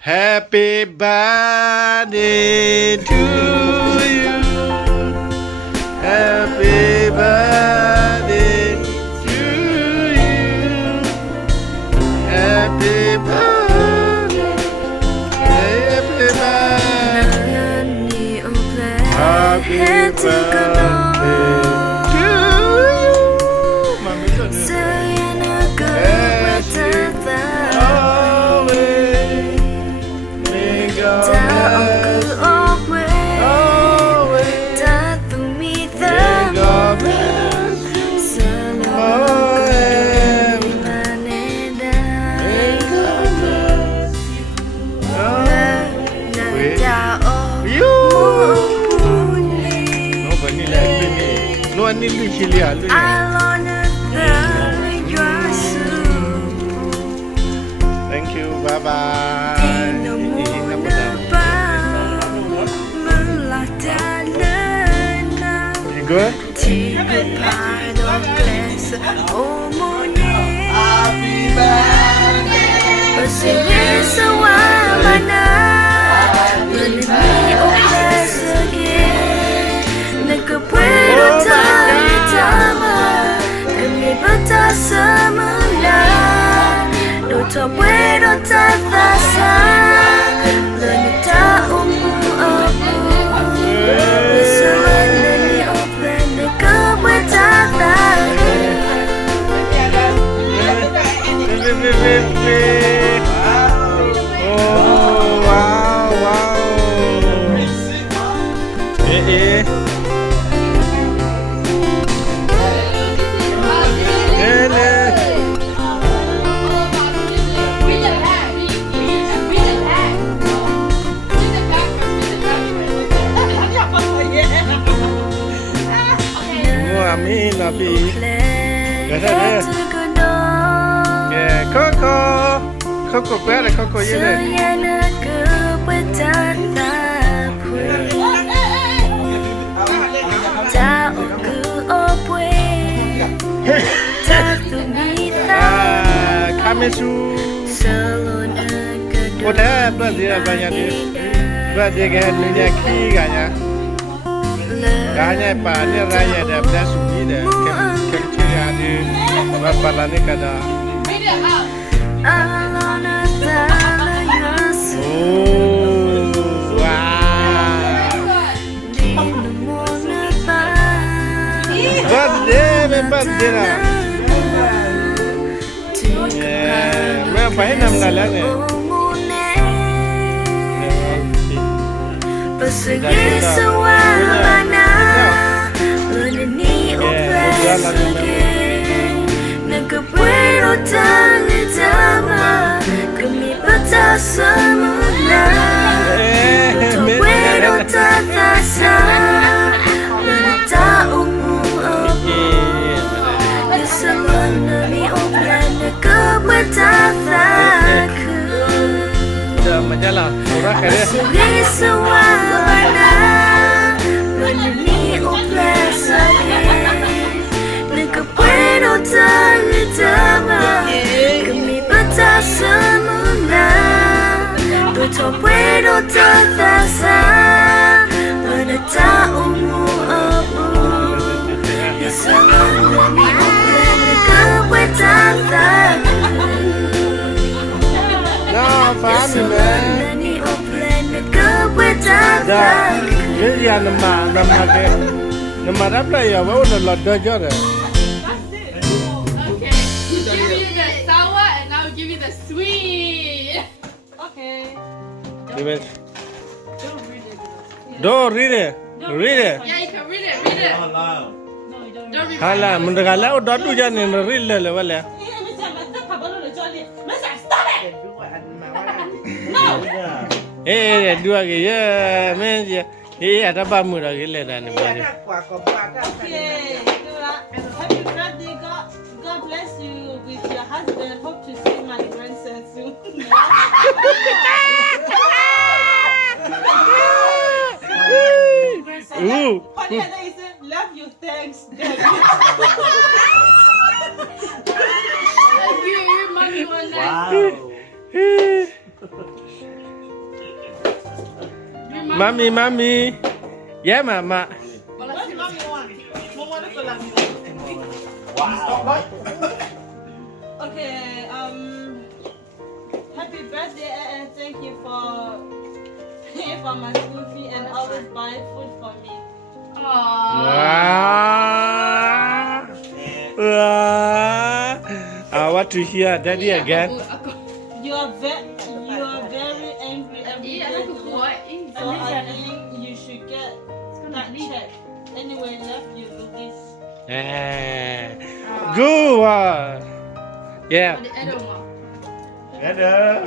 Happy birthday to you. Happy birthday to you. Happy birthday. Happy birthday. Happy birthday to you. Mami tuh. Ni lu Chile lu. Thank you. Bye bye. You good? Happy No te puedo trazar, lo nita umu abu. Solo ni open de kebetulan. Oh wow wow. Eh. Amin Nabi. Yeah, Coco, where the Coco you there? Kamesu. Udah berarti banyak ni. Berarti kan minyak kaya. Kaya apa ni raya dah dah sugi dah. Kecil ada. Berapa lama kada? Oh, wow. Birthday lah. Yeah, berapa enam kali ni? Persegi sewana, menani oplas again. Nagkapuero talitama, kami patah semula. Nagkapuero tatasa, menata umu abu. Kesamaan ni oplas nagkapatataku. Majalah, murah kan? Persegi sewana, menani oplas again. Nagkapuero talitama, kami patah semula. No te puedo trazar, menata umu abu. Solo ni oplas nagkapatataku. No, faham man. Dah, ini yang nama ke, nama apa ya? Bawa nak dah jar. Okay, give you the sour and I'll give you the sweet. Okay. Give it. Don't read it. Read it. Yeah, you can read it. Read it. Hello. Don't read it. Hala, mendekala udah tu jangan read le wala. Dua ke ya, men ya. Ada bamu lagi le dah ni boleh. Okay, happy birthday, God bless you with your husband. Hope to see my grandson soon. What did I say? Love you, thanks. Thank you, money one night. Wow. Mommy. Yeah, mama. What do mommy want? Mama want to like. Okay. Happy birthday and thank you for paying for my school fee and always buy food for me. I want to hear daddy again. You are very angry every day. So I think you should get that checked. Anyway, love you, Lucas. Good one. Yeah. Ada.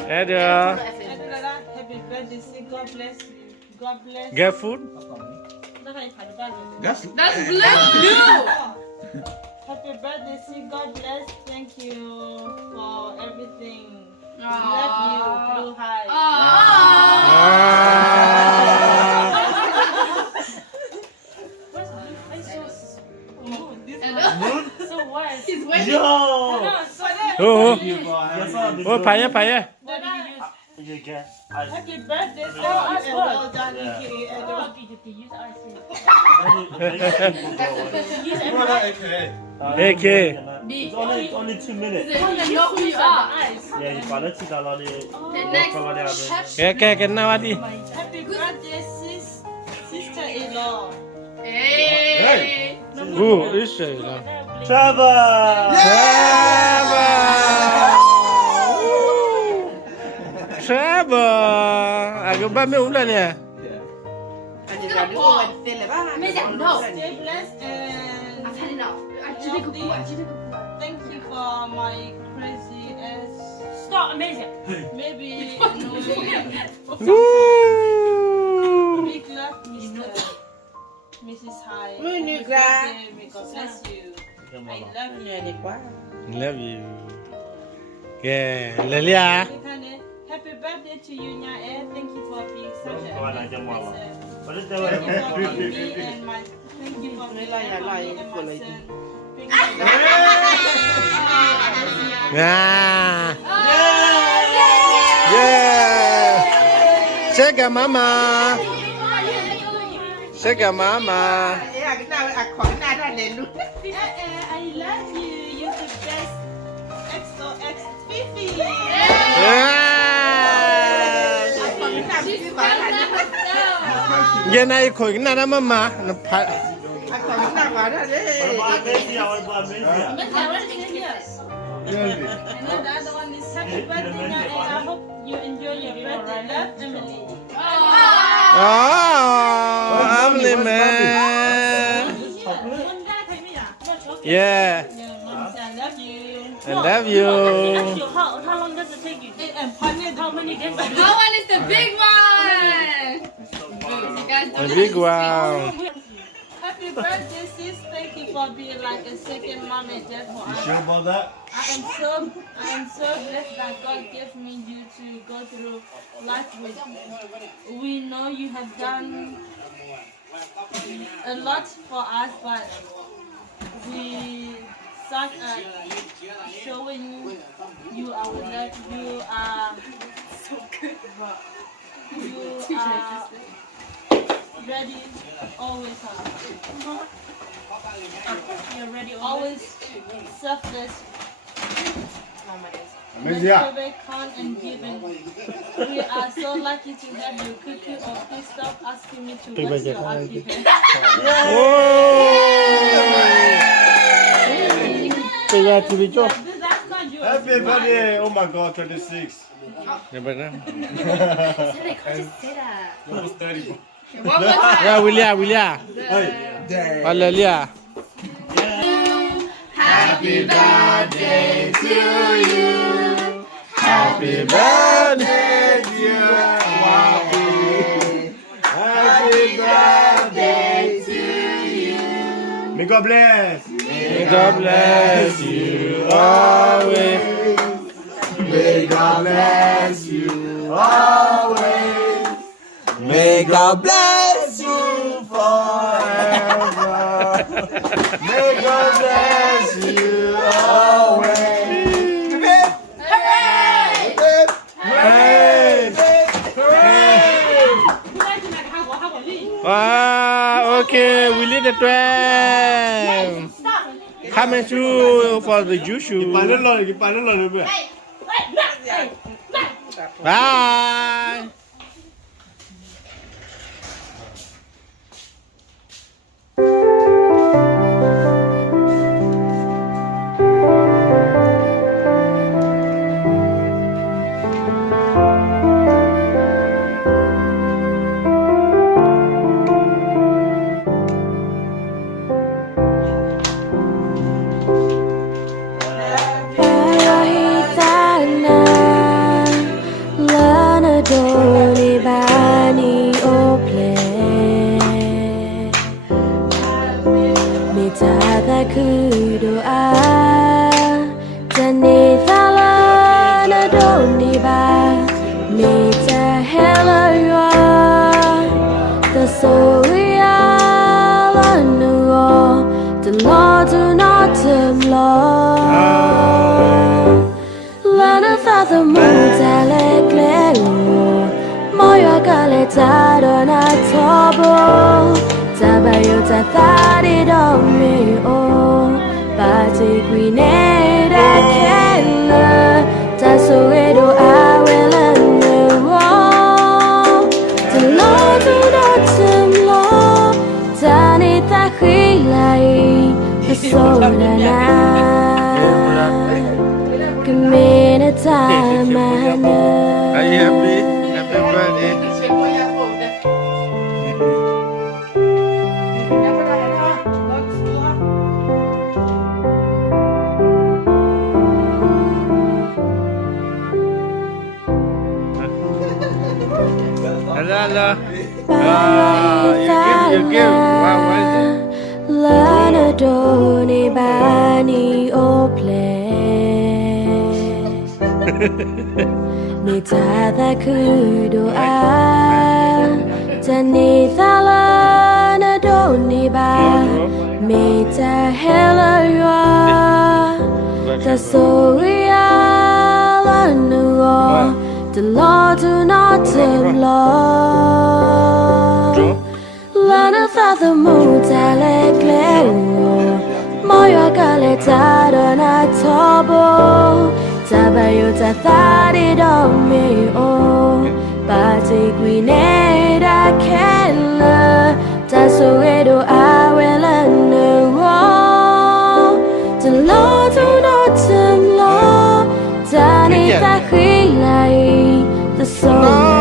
Happy birthday, say God bless you. God bless you. Get food? That's blue. Happy birthday, say God bless. Thank you for everything. Aww. Love you, blue high. So what? He's waiting. Yo! Paya. What do you use? You get Happy birthday, thank you, and well done, AK. It's only 2 minutes. Knock me up. Yeah, you follow it down on the Okay, now what? Happy birthday, sister-in-law. Hey. Who is it? Trevor! Trevor. Aku bami udah ni. No. Stay blessed and I've had enough. thank you for my crazy ass. Stop, amazing. Maybe big love, Mrs. High. Happy birthday, may God bless you. I love you. Love you. Okay, Lelia. Happy birthday to you, Nya. Thank you for being such an amazing person. What is Thank you for that? being me and my. Thank you for being me and my son. Thank you. Yeah. Sega mama. Sega mama. I love you. You're the best. XOX Fifi. Giờ này khởi cái nào mà nó phải And the other one is happy birthday, Nya. I hope you enjoy your birthday. Love, Emily. I'm the man. Yeah, I love you. I love you. How long does it take you? How many days? That one is the big one. A big one. Happy birthday, sis. Thank you for being like a second mom and dad for us. Sure about that? I am so blessed that God gave me you to go through life with. We know you have done a lot for us, but we suck at showing you our love. You are ready, always are. You're ready. Always selfless. Amazing. Very kind and giving. We are so lucky to have you, Kuku. Or please stop asking me to bless your occupation. That's not yours. Happy birthday! Oh my god, 26. One more time. Yeah, William. Lelia. Happy birthday to you. Happy birthday, dear Wapi. Happy birthday to you. May God bless! May God bless you always. May God bless you always. May God bless you forever. May God bless you always. Hey! Okay, we need a tram. Come and shoe for the juice. Bye. Are you happy? Happy birthday. Hello. You give. Wow, what is it? Lana doni bani o play. Nita da kudo a tanita lana doni ba mita hela yua ta soria lanu the Lord do not law. Lana father mutale gleo moya galeta dona tobo tabayo tathari do me o pati guineda kella tasoedo awela no the Lord do not law tani takhilai the soul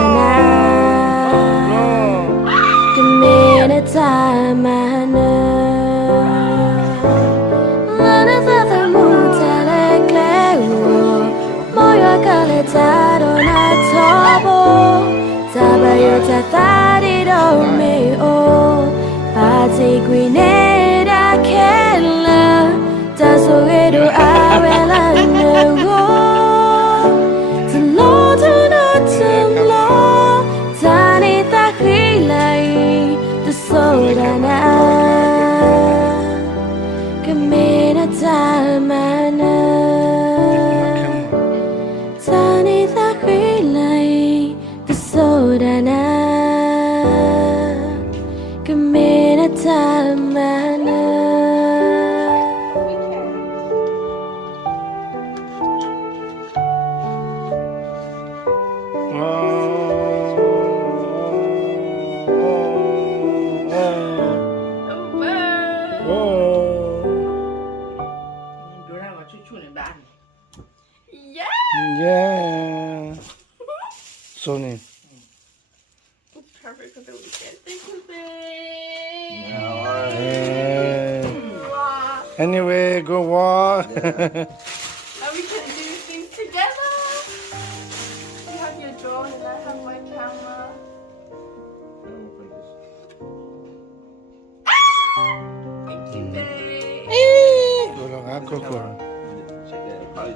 time I know Lana for the moon telegleo Moya caletado na tobo Tabayo tathari do me o Pati guineda kella Taso edo awela no The Lord do not law Tani takhilai Sodana Kamina Talmana Tani Thakrilai The Sodana Kamina Talmana Yeah. Sony. Perfect for the weekend. Thank you, babe. Yeah. Anyway, go walk. Now we can do things together. You have your drone and I have my camera. Thank you, babe. Go long, I'll go. Check that. Probably